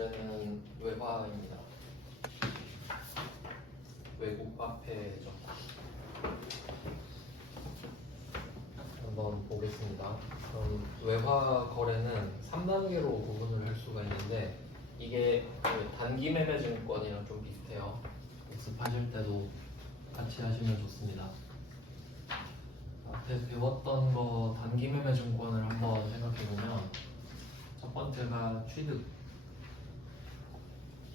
주제는 외화입니다. 외국 화폐죠. 한번 보겠습니다. 그럼 외화 거래는 3단계로 구분을 할 수가 있는데 이게 그 단기 매매 증권이랑 좀 비슷해요. 복습하실 때도 같이 하시면 좋습니다. 앞에 배웠던 거 단기 매매 증권을 한번 생각해보면 첫 번째가 취득,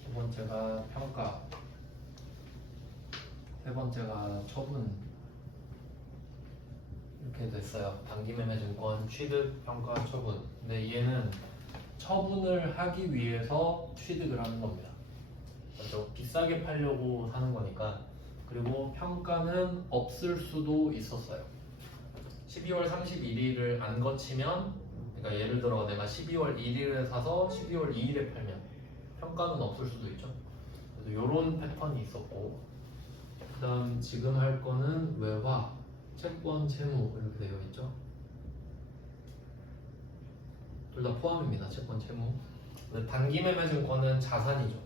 두 번째가 평가, 세 번째가 처분 이렇게 됐어요. 단기 매매 증권 취득, 평가, 처분. 근데 얘는 처분을 하기 위해서 취득을 하는 겁니다. 그렇죠? 비싸게 팔려고 사는 거니까. 그리고 평가는 없을 수도 있었어요. 12월 31일을 안 거치면, 그러니까 예를 들어 내가 12월 1일에 사서 12월 2일에 팔면 평가는 없을 수도 있죠. 그래서 이런 패턴이 있었고, 그 다음 지금 할 거는 외화, 채권, 채무 이렇게 되어 있죠. 둘 다 포함입니다. 채권, 채무. 단기 매매 증권은 자산이죠.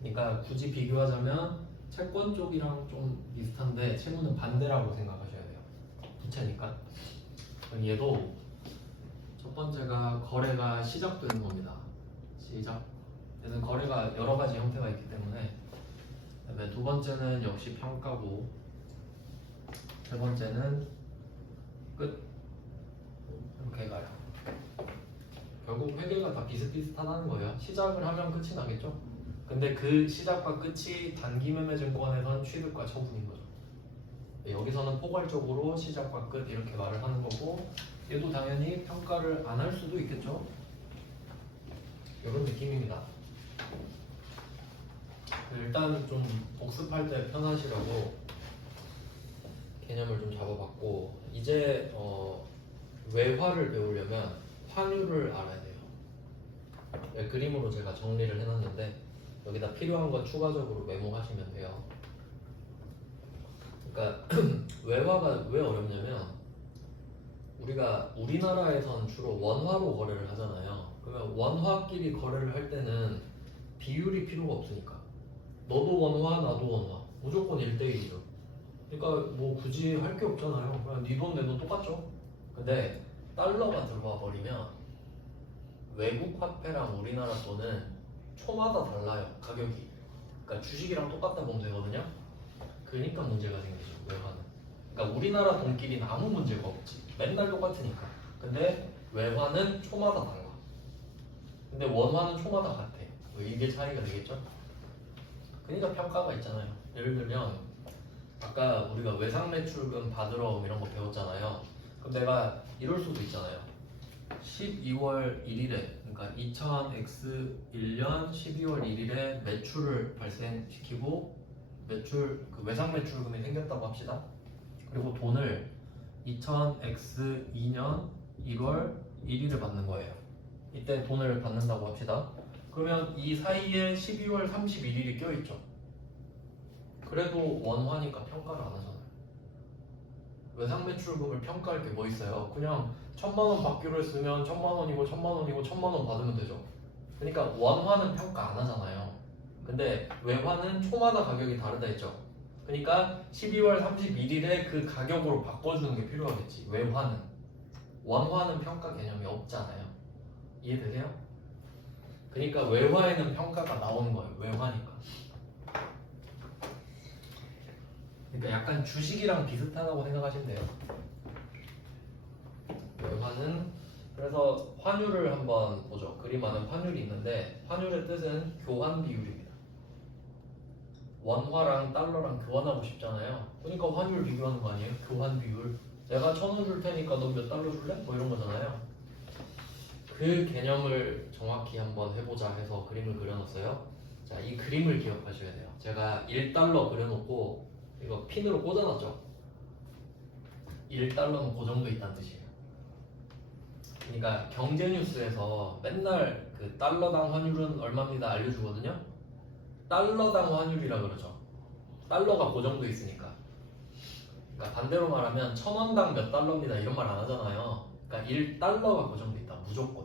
그러니까 굳이 비교하자면 채권 쪽이랑 좀 비슷한데 채무는 반대라고 생각하셔야 돼요. 부채니까. 그럼 얘도 첫 번째가 거래가 시작되는 겁니다. 시작. 얘는 거래가 여러 가지 형태가 있기 때문에. 그다음에 두 번째는 역시 평가고, 세 번째는 끝. 이렇게 가요. 결국 회계가 다 비슷비슷하다는 거예요. 시작을 하면 끝이 나겠죠. 근데 그 시작과 끝이 단기 매매 증권에선 취득과 처분인 거죠. 여기서는 포괄적으로 시작과 끝 이렇게 말을 하는 거고, 얘도 당연히 평가를 안 할 수도 있겠죠. 이런 느낌입니다. 일단 좀 복습할 때 편하시라고 개념을 좀 잡아봤고, 이제 외화를 배우려면 환율을 알아야 돼요. 그림으로 제가 정리를 해놨는데 여기다 필요한 거 추가적으로 메모하시면 돼요. 그러니까 외화가 왜 어렵냐면 우리가 우리나라에선 주로 원화로 거래를 하잖아요. 그러면 원화끼리 거래를 할 때는 비율이 필요가 없으니까 너도 원화 나도 원화 무조건 1대1이죠. 그러니까 뭐 굳이 할 게 없잖아요. 그냥 네 돈 내 돈 똑같죠. 근데 달러가 들어와 버리면 외국 화폐랑 우리나라 돈은 초마다 달라요. 가격이. 그러니까 주식이랑 똑같다 보면 되거든요. 그러니까 문제가 생기죠. 외화는. 그러니까 우리나라 돈끼리는 아무 문제가 없지. 맨날 똑같으니까. 근데 외화는 초마다 달라. 근데 원화는 초마다 같아. 뭐 이게 차이가 되겠죠? 그러니까 평가가 있잖아요. 예를 들면 아까 우리가 외상 매출금 받으러 이런 거 배웠잖아요. 그럼 내가 이럴 수도 있잖아요. 12월 1일에, 그러니까 2000X1년 12월 1일에 매출을 발생시키고 매출, 그 외상 매출금이 생겼다고 합시다. 그리고 돈을 2000X2년 1월 1일에 받는 거예요. 이때 돈을 받는다고 합시다. 그러면 이 사이에 12월 31일이 껴있죠. 그래도 원화니까 평가를 안 하잖아요. 외상 매출금을 평가할 게 뭐 있어요? 그냥 1000만원 받기로 했으면 1000만원이고 1000만원이고 1000만원 받으면 되죠. 그러니까 원화는 평가 안 하잖아요. 근데 외화는 초마다 가격이 다르다 했죠. 그러니까 12월 31일에 그 가격으로 바꿔주는 게 필요하겠지. 외화는. 원화는 평가 개념이 없잖아요. 이해되세요? 그러니까 외화에는 평가가 나오는 거예요. 외화니까. 그러니까 약간 주식이랑 비슷하다고 생각하시면 돼요. 외화는. 그래서 환율을 한번 보죠. 그림 안에 환율이 있는데 환율의 뜻은 교환 비율입니다. 원화랑 달러랑 교환하고 싶잖아요. 그러니까 환율 비교하는 거 아니에요? 교환 비율. 내가 1000원 줄 테니까 너 몇 달러 줄래? 뭐 이런 거잖아요. 그 개념을 정확히 한번 해보자 해서 그림을 그려놨어요. 자, 이 그림을 기억하셔야 돼요. 제가 1달러 그려놓고 이거 핀으로 꽂아놨죠. 1달러는 그 정도 있다는 뜻이에요. 그러니까 경제뉴스에서 맨날 그 달러당 환율은 얼마입니다 알려주거든요. 달러당 환율이라 그러죠. 달러가 그 정도 있으니까. 그러니까 반대로 말하면 1000원당 몇 달러입니다 이런 말 안 하잖아요. 그러니까 1달러가 그 정도 있다 무조건.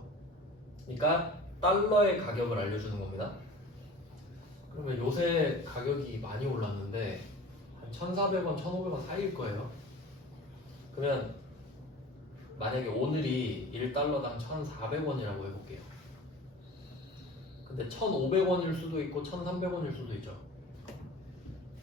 그러니까 달러의 가격을 알려주는 겁니다. 그러면 요새 가격이 많이 올랐는데 한 1,400원, 1,500원 사이일 거예요. 그러면 만약에 오늘이 1달러당 1,400원이라고 해볼게요. 근데 1,500원일 수도 있고 1,300원일 수도 있죠.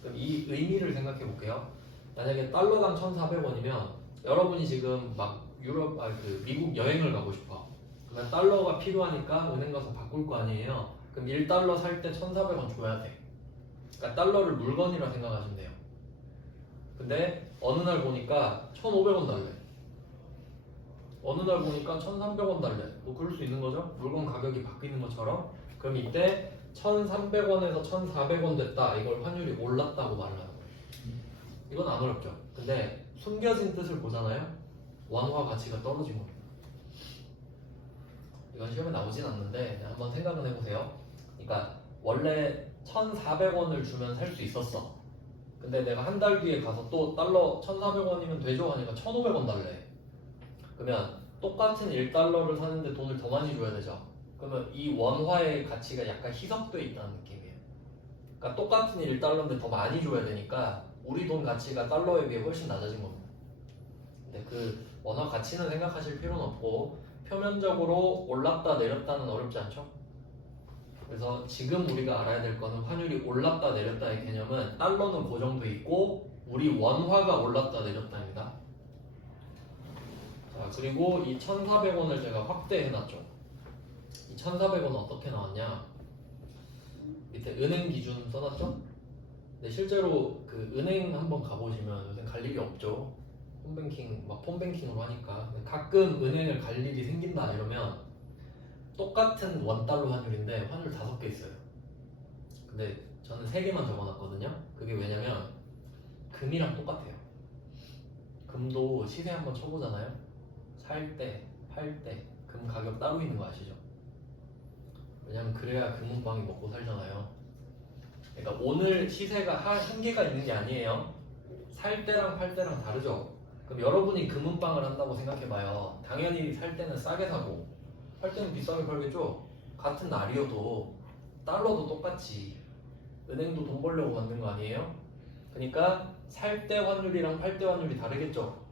그럼 이 의미를 생각해 볼게요. 만약에 달러당 1,400원이면 여러분이 지금 막 미국 여행을 가고 싶어. 그러면 달러가 필요하니까 은행 가서 바꿀 거 아니에요. 그럼 1달러 살 때 1,400원 줘야 돼. 그러니까 달러를 물건이라 생각하시면 돼요. 근데 어느 날 보니까 1,500원 달래. 어느 날 보니까 1,300원 달래. 뭐 그럴 수 있는 거죠. 물건 가격이 바뀌는 것처럼. 그럼 이때 1,300원에서 1,400원 됐다. 이걸 환율이 올랐다고 말을 하는 거예요. 이건 안 어렵죠. 근데 숨겨진 뜻을 보잖아요. 원화 가치가 떨어진 겁니다. 이건 시험에 나오진 않는데 한번 생각은 해보세요. 그러니까 원래 1,400원을 주면 살 수 있었어. 근데 내가 한 달 뒤에 가서 또 달러 1,400원이면 되죠 하니까 1,500원 달래. 그러면 똑같은 1달러를 사는데 돈을 더 많이 줘야 되죠. 그러면 이 원화의 가치가 약간 희석돼 있다는 느낌이에요. 그러니까 똑같은 1달러인데 더 많이 줘야 되니까 우리 돈 가치가 달러에 비해 훨씬 낮아진 겁니다. 근데 그 원화 가치는 생각하실 필요는 없고 표면적으로 올랐다 내렸다는 어렵지 않죠? 그래서 지금 우리가 알아야 될 거는 환율이 올랐다 내렸다의 개념은 달러는 고정돼 있고 우리 원화가 올랐다 내렸다입니다. 자, 그리고 이 1,400원을 제가 확대해놨죠. 이 1,400원은 어떻게 나왔냐? 밑에 은행 기준 써놨죠? 근데 실제로 그 은행 한번 가보시면 요새 갈 일이 없죠. 홈뱅킹, 막 폰뱅킹으로 하니까. 가끔 은행을 갈 일이 생긴다 이러면 똑같은 원달러 환율인데 환율 5개 있어요. 근데 저는 3개만 적어놨거든요. 그게 왜냐면 금이랑 똑같아요. 금도 시세 한번 쳐보잖아요. 살 때, 팔 때 금 가격 따로 있는 거 아시죠? 왜냐면 그래야 금은방이 먹고 살잖아요. 그러니까 오늘 시세가 한 개가 있는 게 아니에요. 살 때랑 팔 때랑 다르죠. 그럼 여러분이 금은방을 한다고 생각해봐요. 당연히 살 때는 싸게 사고 팔 때는 비싸게 팔겠죠. 같은 날이어도 달러도 똑같이 은행도 돈 벌려고 만든 거 아니에요? 그러니까 살 때 환율이랑 팔 때 환율이 다르겠죠.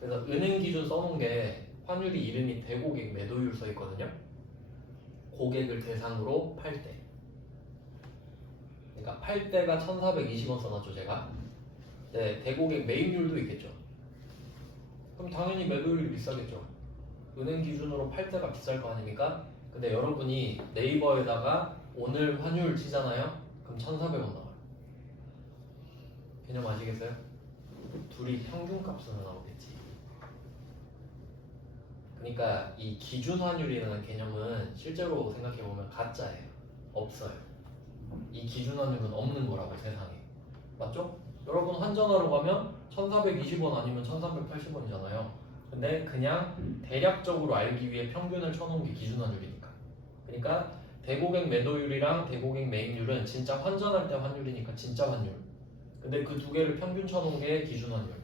그래서 은행 기준 써놓은 게 환율이 이름이 대고객 매도율 써 있거든요. 고객을 대상으로 팔 때. 그러니까 팔 때가 1,420원 써놨죠 제가. 네, 대고객 매입률도 있겠죠. 그럼 당연히 매도율이 비싸겠죠. 은행 기준으로 팔 때가 비쌀 거 아닙니까? 근데 여러분이 네이버에다가 오늘 환율 치잖아요? 그럼 1,400원 나와요. 개념 아시겠어요? 둘이 평균값으로 나오겠지. 그러니까 이 기준 환율이라는 개념은 실제로 생각해보면 가짜예요. 없어요. 이 기준 환율은 없는 거라고 세상에. 맞죠? 여러분 환전하러 가면 1,420원 아니면 1,380원이잖아요. 근데 그냥 대략적으로 알기 위해 평균을 쳐놓은 게 기준 환율이니까. 그러니까 대고객 매도율이랑 대고객 매입률은 진짜 환전할 때 환율이니까 진짜 환율. 근데 그 두 개를 평균 쳐놓은 게 기준 환율.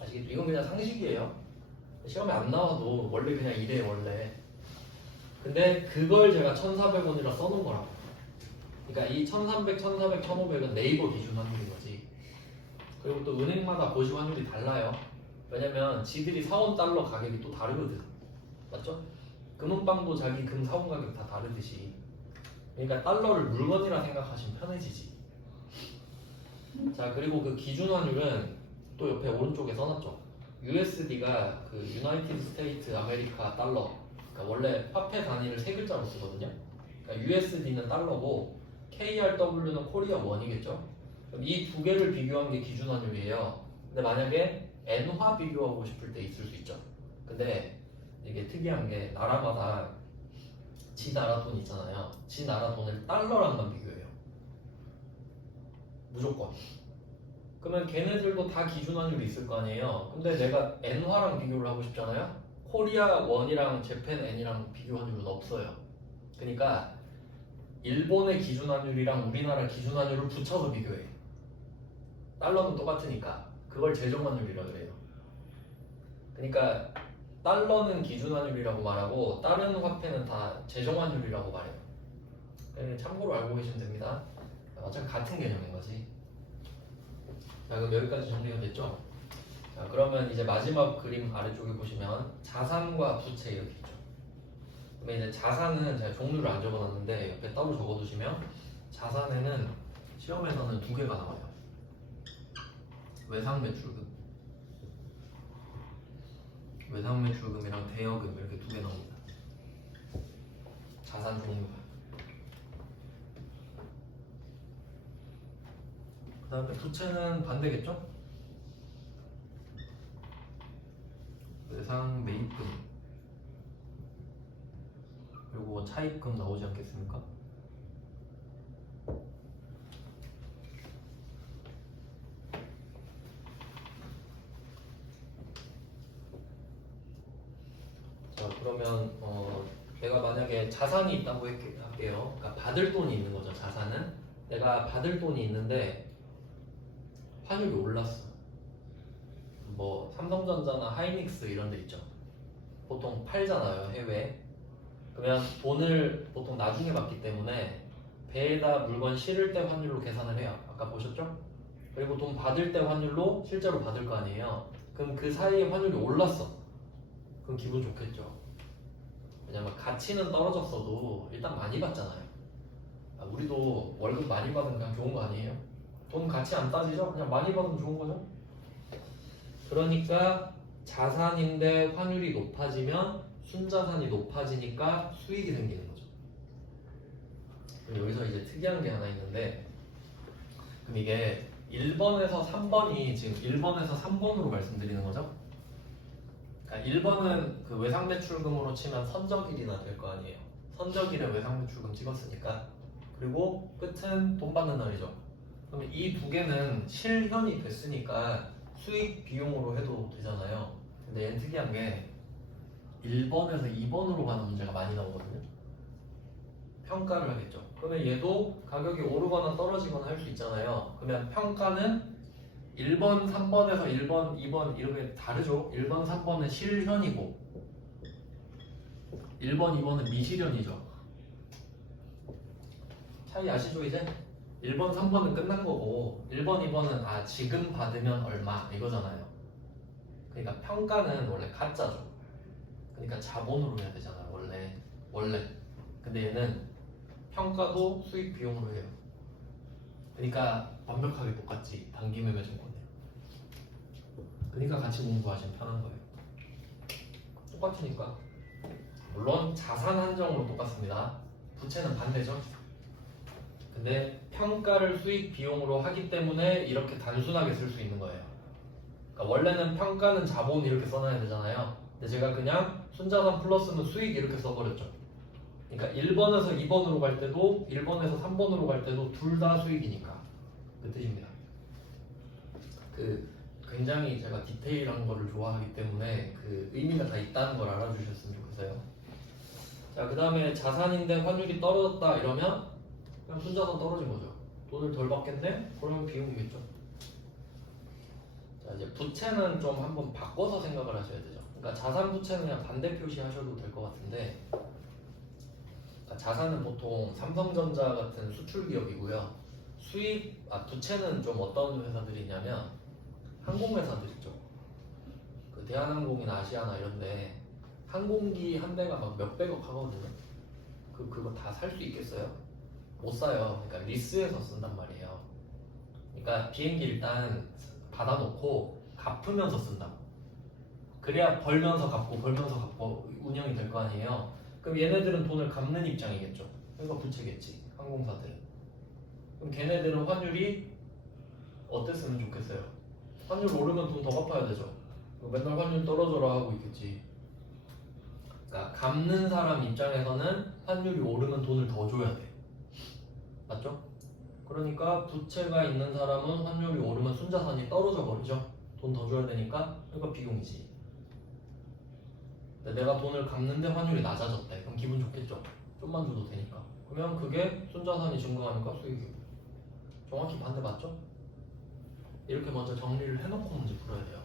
아시겠죠? 이건 그냥 상식이에요. 시험에 안 나와도 원래 그냥 이래 원래. 근데 그걸 제가 1,400원이라 써놓은 거라고. 그러니까 이 1,300, 1,400, 1,500은 네이버 기준 환율인 거지. 그리고 또 은행마다 고시 환율이 달라요. 왜냐면 지들이 사온 달러 가격이 또 다르거든. 맞죠? 금은방도 자기 금 사온 가격 다 다르듯이. 그러니까 달러를 물건이라 생각하시면 편해지지. 자, 그리고 그 기준 환율은 또 옆에 오른쪽에 써놨죠. USD가 그 유나이티드 스테이트 아메리카 달러. 그러니까 원래 화폐 단위를 3글자로 쓰거든요. 그러니까 USD는 달러고 KRW는 코리아 원이겠죠. 그럼 이 두 개를 비교한 게 기준 환율이에요. 근데 만약에 엔화 비교하고 싶을 때 있을 수 있죠. 근데 이게 특이한 게 나라마다 지 나라 돈 있잖아요. 지 나라 돈을 달러랑만 비교해요. 무조건. 그러면 걔네들도 다 기준 환율이 있을 거 아니에요. 근데 내가 엔화랑 비교를 하고 싶잖아요. 코리아 원이랑 재팬 엔이랑 비교 환율은 없어요. 그러니까 일본의 기준 환율이랑 우리나라 기준 환율을 붙여서 비교해. 달러는 똑같으니까 그걸 재정 환율이라 그래요. 그러니까 달러는 기준 환율이라고 말하고 다른 화폐는 다 재정 환율이라고 말해요. 참고로 알고 계시면 됩니다. 어차피 같은 개념인 거지. 자, 그럼 여기까지 정리가 됐죠? 자, 그러면 이제 마지막 그림 아래쪽에 보시면 자산과 부채 이렇게 있죠. 그러면 이제 자산은 제가 종류를 안 적어놨는데 옆에 따로 적어두시면 자산에는 시험에서는 두 개가 나와요. 외상매출금, 외상매출금이랑 대여금 이렇게 두 개 나옵니다. 자산 종류가. 그 다음에 부채는 반대겠죠? 외상 매입금 그리고 차입금 나오지 않겠습니까? 자, 그러면 내가 만약에 자산이 있다고 할게요. 그러니까 받을 돈이 있는 거죠. 자산은 내가 받을 돈이 있는데 환율이 올랐어. 뭐 삼성전자나 하이닉스 이런 데 있죠. 보통 팔잖아요, 해외에. 그러면 돈을 보통 나중에 받기 때문에 배에다 물건 실을 때 환율로 계산을 해요. 아까 보셨죠? 그리고 돈 받을 때 환율로 실제로 받을 거 아니에요. 그럼 그 사이에 환율이 올랐어. 그럼 기분 좋겠죠. 왜냐면 가치는 떨어졌어도 일단 많이 받잖아요. 우리도 월급 많이 받으면 그냥 좋은 거 아니에요? 돈 가치 안 따지죠? 그냥 많이 받으면 좋은 거죠? 그러니까 자산인데 환율이 높아지면 순자산이 높아지니까 수익이 생기는 거죠. 그럼 여기서 이제 특이한 게 하나 있는데, 그럼 이게 1번에서 3번이 지금 1번에서 3번으로 말씀드리는 거죠. 그러니까 1번은 그 외상매출금으로 치면 선적일이나 될 거 아니에요. 선적일에 외상매출금 찍었으니까. 그리고 끝은 돈 받는 날이죠. 그러면 이 두 개는 실현이 됐으니까 수익 비용으로 해도 되잖아요. 근데 얘는 특이한 게 1번에서 2번으로 가는 문제가 많이 나오거든요. 평가를 하겠죠. 그러면 얘도 가격이 오르거나 떨어지거나 할 수 있잖아요. 그러면 평가는 1번, 3번에서 1번, 2번 이렇게 다르죠. 1번, 3번은 실현이고 1번, 2번은 미실현이죠. 차이 아시죠 이제? 1번, 3번은 끝난 거고 1번, 2번은 지금 받으면 얼마 이거잖아요. 그러니까 평가는 원래 가짜죠. 그러니까 자본으로 해야 되잖아요. 원래. 근데 얘는 평가도 수익 비용으로 해요. 그러니까 완벽하게 똑같지. 단기 매매 증권이에요. 그러니까 같이 공부하시면 편한 거예요. 똑같으니까. 물론 자산 한정으로 똑같습니다. 부채는 반대죠. 근데 평가를 수익 비용으로 하기 때문에 이렇게 단순하게 쓸 수 있는 거예요. 그러니까 원래는 평가는 자본 이렇게 써놔야 되잖아요. 근데 제가 그냥 순자산 플러스는 수익 이렇게 써버렸죠. 그러니까 1번에서 2번으로 갈 때도 1번에서 3번으로 갈 때도 둘 다 수익이니까 그 뜻입니다. 굉장히 제가 디테일한 거를 좋아하기 때문에 그 의미가 다 있다는 걸 알아주셨으면 좋겠어요. 자, 그 다음에 자산인데 환율이 떨어졌다 이러면 그냥 순자산 떨어진 거죠. 돈을 덜 받겠네? 그러면 비용이겠죠. 자, 이제 부채는 좀 한번 바꿔서 생각을 하셔야 되죠. 그러니까 자산 부채는 그냥 반대 표시하셔도 될 것 같은데, 그러니까 자산은 보통 삼성전자 같은 수출 기업이고요. 부채는 좀 어떤 회사들이 있냐면 항공회사들 있죠. 그 대한항공이나 아시아나 이런데 항공기 한 대가 막 몇백억 하거든요. 그거 다 살 수 있겠어요? 못 사요. 그러니까 리스해서 쓴단 말이에요. 그러니까 비행기 일단 받아놓고 갚으면서 쓴다고. 그래야 벌면서 갚고 운영이 될 거 아니에요. 그럼 얘네들은 돈을 갚는 입장이겠죠. 그러니까 부채겠지. 항공사들은. 그럼 걔네들은 환율이 어땠으면 좋겠어요? 환율 오르면 돈 더 갚아야 되죠. 맨날 환율 떨어져라 하고 있겠지. 그러니까 갚는 사람 입장에서는 환율이 오르면 돈을 더 줘야 돼. 맞죠? 그러니까 부채가 있는 사람은 환율이 오르면 순자산이 떨어져 버리죠. 돈 더 줘야 되니까. 그러니까 비용이지. 근데 내가 돈을 갚는데 환율이 낮아졌대. 그럼 기분 좋겠죠. 좀만 줘도 되니까. 그러면 그게 순자산이 증가하니까 수익이고. 정확히 반대 맞죠? 이렇게 먼저 정리를 해놓고 문제 풀어야 돼요.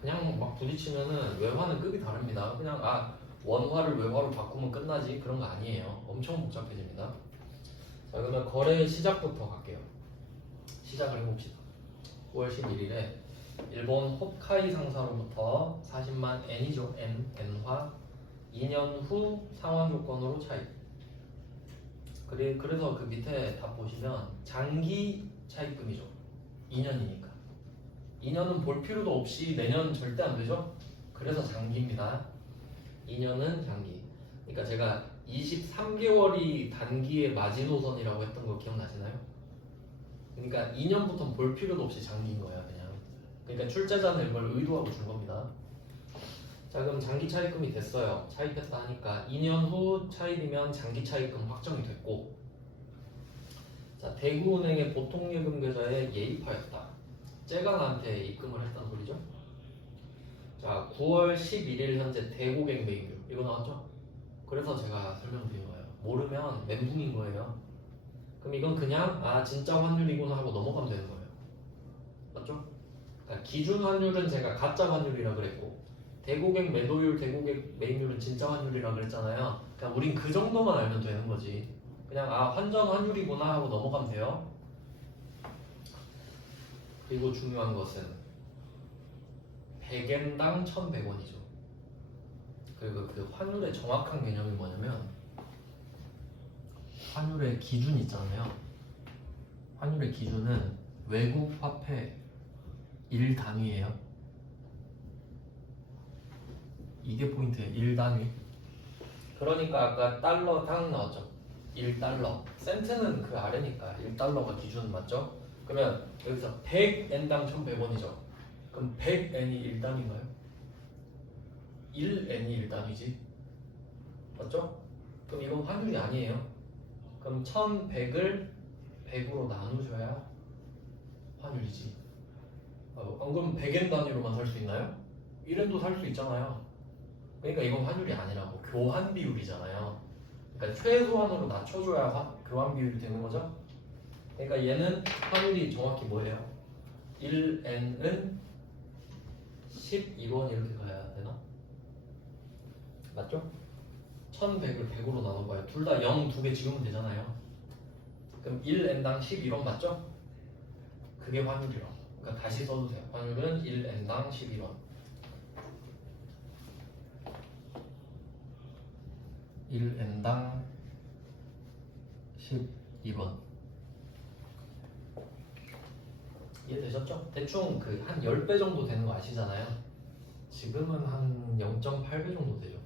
그냥 막 부딪히면은 외화는 급이 다릅니다. 그냥 원화를 외화로 바꾸면 끝나지 그런 거 아니에요. 엄청 복잡해집니다. 자, 그러면 거래 시작부터 갈게요. 시작을 해봅시다. 9월 11일에 일본 홋카이 상사로부터 40만 엔이죠. 엔화 2년 후 상환 조건으로 차입. 그래서 그 밑에 다 보시면 장기 차입금이죠. 2년이니까. 2년은 볼 필요도 없이 내년 절대 안 되죠. 그래서 장기입니다. 2년은 장기. 그러니까 제가 23개월이 단기의 마지노선이라고 했던 거 기억나시나요? 그러니까 2년부터는 볼 필요도 없이 장기인 거예요, 그냥. 그러니까 출제자는 이걸 의도하고 준 겁니다. 자, 그럼 장기 차입금이 됐어요. 차입했다 하니까 2년 후 차입이면 장기 차입금 확정이 됐고, 자, 대구은행의 보통예금 계좌에 예입하였다. 쟤가 나한테 입금을 했다는 소리죠. 자, 9월 11일 현재 대고객 매입률 이거 나왔죠? 그래서 제가 설명드린 거예요. 모르면 멘붕인 거예요. 그럼 이건 그냥 진짜 환율이구나 하고 넘어가면 되는 거예요. 맞죠? 그러니까 기준 환율은 제가 가짜 환율이라 그랬고 대고객 매도율, 대고객 매입률은 진짜 환율이라 그랬잖아요. 그냥 우린 그 정도만 알면 되는 거지. 그냥 환전 환율이구나 하고 넘어가면 돼요. 그리고 중요한 것은 100엔당 1,100원이죠. 그리고 그 환율의 정확한 개념이 뭐냐면 환율의 기준 있잖아요. 환율의 기준은 외국 화폐 1단위예요. 이게 포인트예요. 1단위. 그러니까 아까 달러당 나왔죠. 1달러. 센트는 그 아래니까 1달러가 기준 맞죠? 그러면 여기서 100엔당 1,100원이죠. 그럼 100엔이 1단위인가요? 1엔이 1단위지. 맞죠? 그럼 이건 환율이 아니에요. 그럼 1,100을 100으로 나누셔야 환율이지. 그럼 100엔 단위로만 살 수 있나요? 1엔도 살 수 있잖아요. 그러니까 이건 환율이 아니라고. 교환 비율이잖아요. 그러니까 최소한으로 낮춰줘야 교환 비율이 되는 거죠. 그러니까 얘는 환율이 정확히 뭐예요? 1엔은 12원 이렇게 가야 되나? 맞죠? 1,100을 100으로 나눠봐요. 둘 다 0 두 개 지우면 되잖아요. 그럼 1엔당 11원 맞죠? 그게 환율이라고. 그러니까 다시 써주세요. 환율은 1엔당 11원. 1엔당 12원. 이해되셨죠? 대충 그 한 10배 정도 되는 거 아시잖아요. 지금은 한 0.8배 정도 되죠.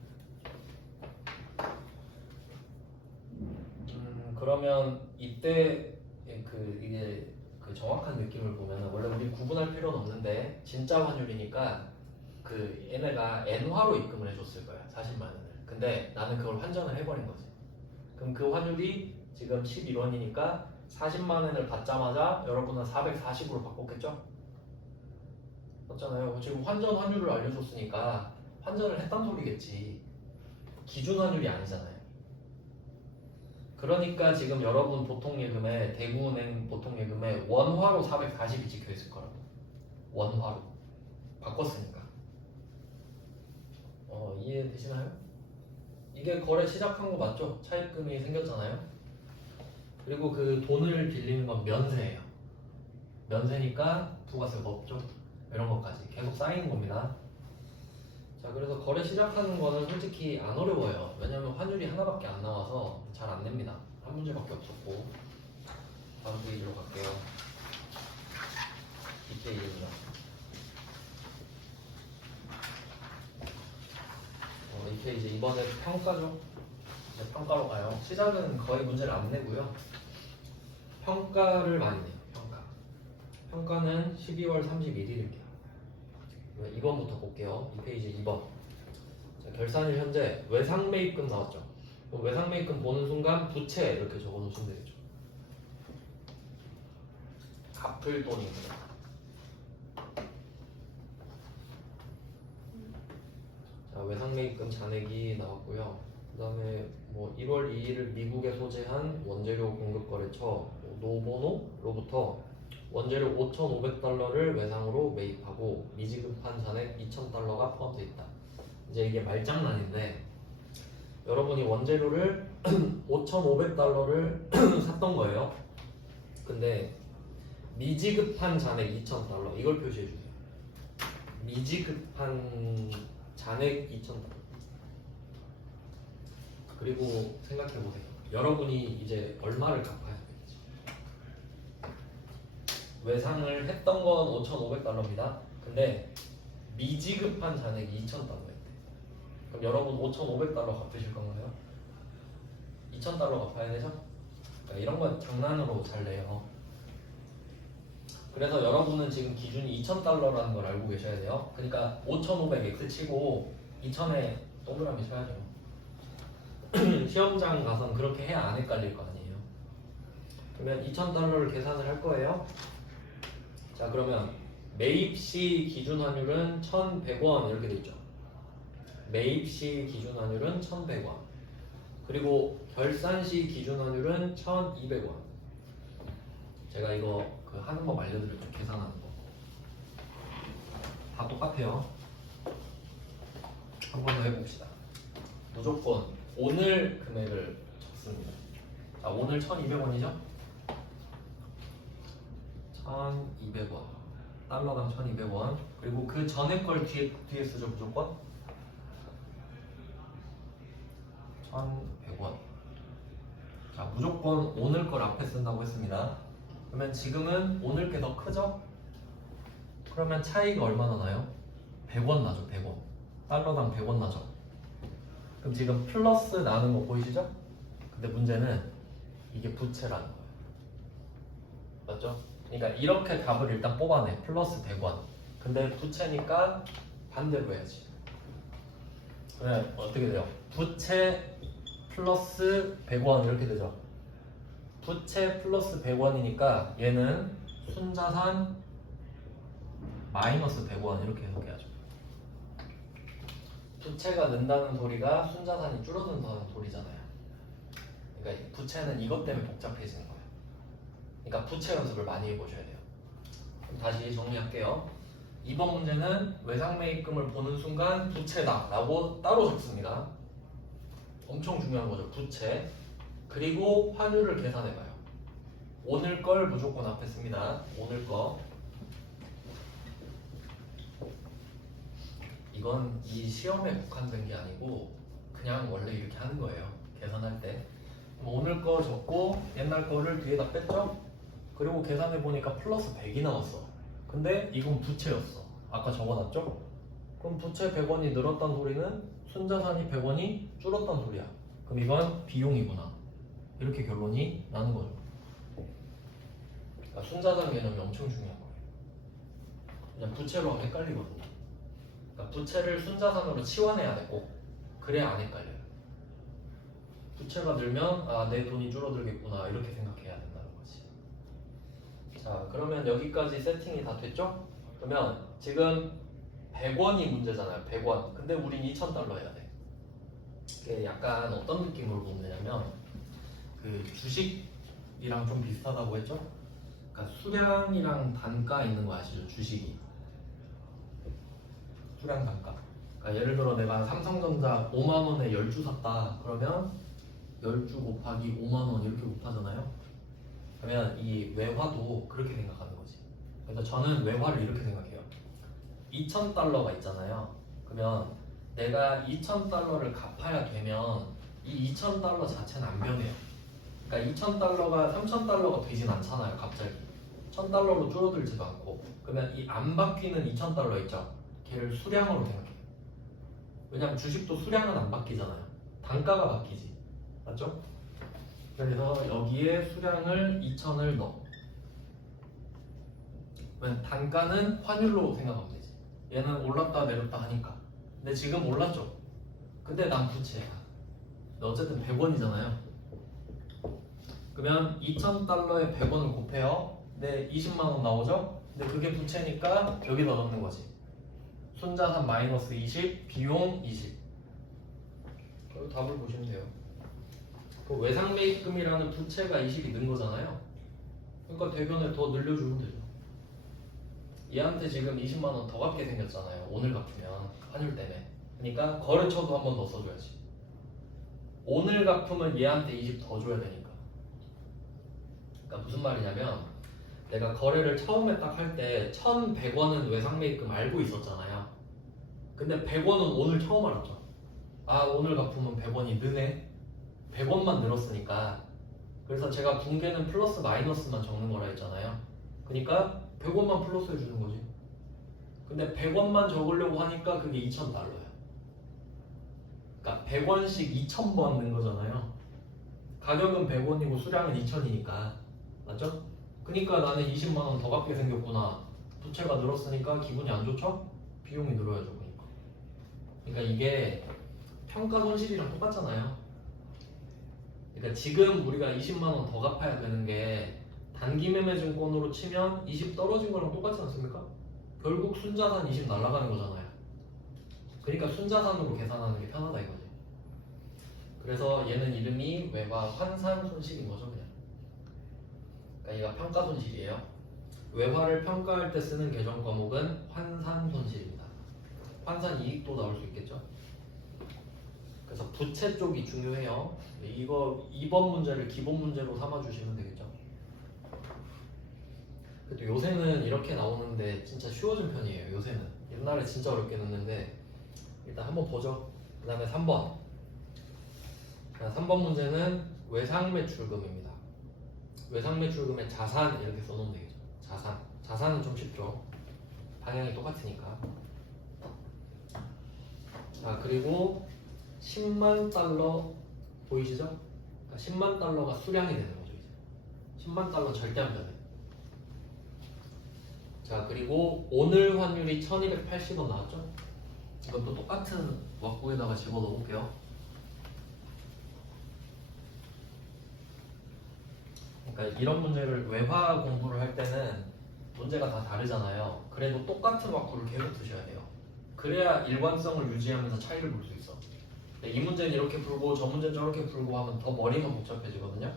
그러면 이때 이게 그 정확한 느낌을 보면 원래 우리 구분할 필요는 없는데 진짜 환율이니까 그 얘네가 엔화로 입금을 해줬을 거야. 40만 원을. 근데 나는 그걸 환전을 해버린 거지. 그럼 그 환율이 지금 11원이니까 40만 원을 받자마자 여러분은 440으로 바꿨겠죠? 맞잖아요. 지금 환전 환율을 알려줬으니까 환전을 했단 소리겠지. 기준 환율이 아니잖아요. 그러니까 지금 여러분 보통예금에 대구은행 보통예금에 원화로 440이 찍혀있을 거라고. 원화로 바꿨으니까. 이해되시나요? 이게 거래 시작한 거 맞죠? 차입금이 생겼잖아요. 그리고 그 돈을 빌리는 건 면세예요. 면세니까 부가세가 없죠. 이런 것까지 계속 쌓이는 겁니다. 자, 그래서 거래 시작하는 거는 솔직히 안 어려워요. 왜냐면 환율이 하나밖에 안 나와서 잘 안 냅니다. 한 문제밖에 없었고. 다음 페이지로 갈게요. 이 페이지입니다. 이 페이지 이번에 평가죠. 이제 평가로 가요. 시작은 거의 문제를 안 내고요. 평가를 많이 내요. 평가는 12월 31일입니다. 2번부터 볼게요. 이 페이지 2번. 자, 결산일 현재 외상매입금 나왔죠. 그럼 외상매입금 보는 순간 부채 이렇게 적어놓으시면 되겠죠. 갚을 돈입니다. 자, 외상매입금 잔액이 나왔고요. 그 다음에 1월 2일을 미국에 소재한 원재료 공급거래처 노보노로부터 원재료 5,500달러를 외상으로 매입하고 미지급한 잔액 2,000달러가 포함되어 있다. 이제 이게 말장난인데 여러분이 원재료를 5,500달러를 샀던 거예요. 근데 미지급한 잔액 2,000달러 이걸 표시해 주세요. 미지급한 잔액 2,000달러. 그리고 생각해 보세요. 여러분이 이제 얼마를 갚아야 되는지. 외상을 했던 건 5,500달러입니다. 근데 미지급한 잔액이 2,000달러였대. 그럼 여러분 5,500달러 갚으실 건가요? 2,000달러 갚아야 되죠? 그러니까 이런 건 장난으로 잘 내요. 그래서 여러분은 지금 기준이 2,000달러라는 걸 알고 계셔야 돼요. 그러니까 5,500x 치고 2,000에 동그라미 쳐야죠. 시험장 가서는 그렇게 해야 안 헷갈릴 거 아니에요. 그러면 2,000달러를 계산을 할 거예요. 자, 그러면 매입 시 기준 환율은 1,100원 이렇게 돼 있죠. 매입 시 기준 환율은 1,100원. 그리고 결산 시 기준 환율은 1,200원. 제가 이거 하는 법 알려드릴게요. 계산하는 거. 다 똑같아요. 한 번 더 해봅시다. 무조건 오늘 금액을 적습니다. 자, 오늘 1,200원이죠? 1,200원. 달러당 1,200원. 그리고 그 전에 걸 뒤에 쓰죠, 무조건. 1,100원. 자, 무조건 오늘 걸 앞에 쓴다고 했습니다. 그러면 지금은 오늘 게 더 크죠? 그러면 차이가 얼마나 나요? 100원 나죠, 100원. 달러당 100원 나죠. 그럼 지금 플러스 나는 거 보이시죠? 근데 문제는 이게 부채라는 거예요. 맞죠? 그러니까 이렇게 답을 일단 뽑아내. 플러스 100원. 근데 부채니까 반대로 해야지. 그러면 어떻게 돼요? 부채 플러스 100원 이렇게 되죠. 부채 플러스 100원이니까 얘는 순자산 마이너스 100원 이렇게 해석해야죠. 부채가 는다는 소리가 순자산이 줄어든다는 소리잖아요. 그러니까 부채는 이것 때문에 복잡해지는 거예요. 그러니까 부채 연습을 많이 해보셔야 돼요. 그럼 다시 정리할게요. 이번 문제는 외상매입금을 보는 순간 부채다 라고 따로 적습니다. 엄청 중요한 거죠. 부채. 그리고 환율을 계산해봐요. 오늘 걸 무조건 앞에 씁니다. 오늘 거. 이건 이 시험에 국한된 게 아니고 그냥 원래 이렇게 하는 거예요. 계산할 때. 오늘 거 적고 옛날 거를 뒤에다 뺐죠? 그리고 계산해 보니까 플러스 100이 나왔어. 근데 이건 부채였어. 아까 적어놨죠? 그럼 부채 100원이 늘었단 소리는 순자산이 100원이 줄었단 소리야. 그럼 이건 비용이구나. 이렇게 결론이 나는 거죠. 그러니까 순자산 개념이 엄청 중요한 거예요. 그냥 부채로 하면 헷갈리거든요. 그러니까 부채를 순자산으로 치환해야 돼 꼭. 그래야 안 헷갈려요. 부채가 늘면 내 돈이 줄어들겠구나 이렇게 생각해야 된다는 거지. 자, 그러면 여기까지 세팅이 다 됐죠? 그러면 지금 100원이 문제잖아요. 100원. 근데 우린 2,000달러 해야 돼. 이게 약간 어떤 느낌으로 보면 되냐면 그 주식이랑 좀 비슷하다고 했죠? 그러니까 수량이랑 단가 있는 거 아시죠? 주식이. 수량 단가. 그러니까 예를 들어 내가 삼성전자 5만원에 10주 샀다. 그러면 10주 곱하기 5만원 이렇게 곱하잖아요. 그러면 이 외화도 그렇게 생각하는 거지. 그래서 저는 외화를 이렇게 생각해요. 2,000달러가 있잖아요. 그러면 내가 2,000달러를 갚아야 되면 이 2,000달러 자체는 안 변해요. 그러니까 2,000달러가 3,000달러가 되진 않잖아요. 갑자기 1,000달러로 줄어들지도 않고. 그러면 이 안 바뀌는 2,000달러 있죠. 걔를 수량으로 생각해요. 왜냐면 주식도 수량은 안 바뀌잖아요. 단가가 바뀌지. 맞죠? 그래서 여기에 수량을 2,000을 넣어. 왜냐면 단가는 환율로 생각하면 되지. 얘는 올랐다 내렸다 하니까. 근데 지금 올랐죠. 근데 난 부채야. 어쨌든 100원이잖아요. 그러면 2,000달러에 100원을 곱해요. 근데 20만원 나오죠? 근데 그게 부채니까 여기다 넣는 거지. 순자산 마이너스 20, 비용 20. 그리고 답을 보시면 돼요. 그 외상매입금이라는 부채가 20이 는 거잖아요. 그러니까 대변에 더 늘려주면 되죠. 얘한테 지금 20만 원 더 갚게 생겼잖아요. 오늘 갚으면 환율 때문에. 그러니까 거래처도 한 번 더 써줘야지. 오늘 갚으면 얘한테 20 더 줘야 되니까. 그러니까 무슨 말이냐면 내가 거래를 처음에 딱 할 때 1,100원은 외상매입금 알고 있었잖아요. 근데 100원은 오늘 처음 알았죠. 아 오늘 갚으면 100원이 느네. 100원만 늘었으니까. 그래서 제가 붕괴는 플러스 마이너스만 적는 거라 했잖아요. 그러니까 100원만 플러스 해주는 거지. 근데 100원만 적으려고 하니까 그게 2,000달러야. 그러니까 100원씩 2,000번 넣는 거잖아요. 가격은 100원이고 수량은 2,000이니까. 맞죠? 그러니까 나는 20만 원 더 갚게 생겼구나. 부채가 늘었으니까 기분이 안 좋죠? 비용이 늘어야죠. 그러니까 이게 평가 손실이랑 똑같잖아요. 그러니까 지금 우리가 20만 원 더 갚아야 되는 게 단기 매매 증권으로 치면 20 떨어진 거랑 똑같지 않습니까? 결국 순자산 20 날아가는 거잖아요. 그러니까 순자산으로 계산하는 게 편하다 이거지. 그래서 얘는 이름이 외화 환산 손실인 거죠 그냥. 그러니까 얘가 평가 손실이에요. 외화를 평가할 때 쓰는 계정 과목은 환산 손실입니다. 환산 이익도 나올 수 있겠죠. 그래서 부채 쪽이 중요해요. 이거 2번 문제를 기본 문제로 삼아주시면 되겠죠. 그래도 요새는 이렇게 나오는데 진짜 쉬워진 편이에요. 요새는 옛날에 진짜 어렵게 넣는데 일단 한번 보죠. 그 다음에 3번. 3번 문제는 외상매출금입니다. 외상매출금의 자산 이렇게 써놓으면 되겠죠. 자산은 좀 쉽죠. 방향이 똑같으니까. 자 그리고 10만 달러 보이시죠? 그러니까 10만 달러가 수량이 되는 거죠. 이제 10만 달러 절대 안 변해. 자 그리고 오늘 환율이 1280원 나왔죠? 이것도 똑같은 왁구에다가 집어넣어볼게요. 그러니까 이런 문제를 외화 공부를 할 때는 문제가 다 다르잖아요. 그래도 똑같은 왁구를 계속 드셔야 돼요. 그래야 일관성을 유지하면서 차이를 볼 수 있어. 이 문제는 이렇게 풀고 저 문제는 저렇게 풀고 하면 더 머리만 복잡해지거든요.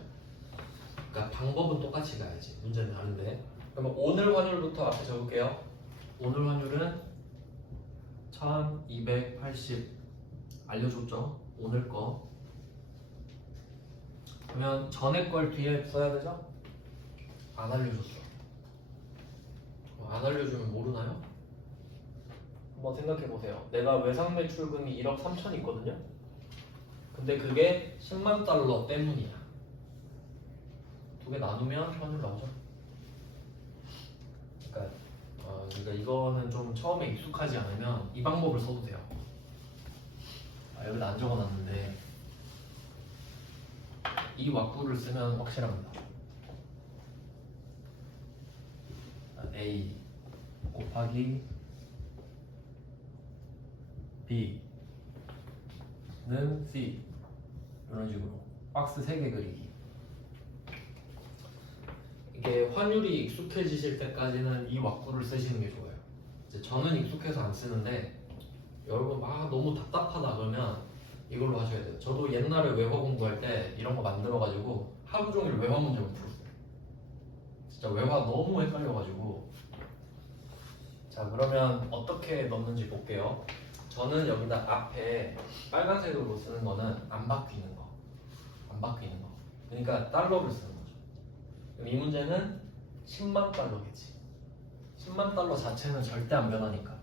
그러니까 방법은 똑같이 가야지. 문제는 다른데. 그러면 오늘 환율부터 앞에 적을게요. 오늘 환율은 1280 알려줬죠? 오늘 거. 그러면 전에 걸 뒤에 써야 되죠? 안 알려줬어. 안 알려주면 모르나요? 한번 생각해보세요. 내가 외상매출금이 1억 3천 있거든요? 근데 그게 10만 달러 때문이야. 두 개 나누면 환율 나오죠? 그러니까 이거는 좀 처음에 익숙하지 않으면 이 방법을 써도 돼요. 여기다 안 적어놨는데 이 왁구를 쓰면 확실합니다. A 곱하기 B는 C 이런 식으로 박스 3개 그리기. 이게 환율이 익숙해지실 때까지는 이 왁구를 쓰시는 게 좋아요. 이제 저는 익숙해서 안 쓰는데 여러분 막 너무 답답하다 그러면 이걸로 하셔야 돼요. 저도 옛날에 외화 공부할 때 이런 거 만들어가지고 하루 종일 외화 문제만 풀었어요. 진짜 외화 너무 헷갈려가지고. 자 그러면 어떻게 넣는지 볼게요. 저는 여기다 앞에 빨간색으로 쓰는 거는 안 바뀌는 거. 그러니까 달러를 쓰는 거죠. 그럼 이 문제는 10만 달러겠지. 10만 달러 자체는 절대 안 변하니까.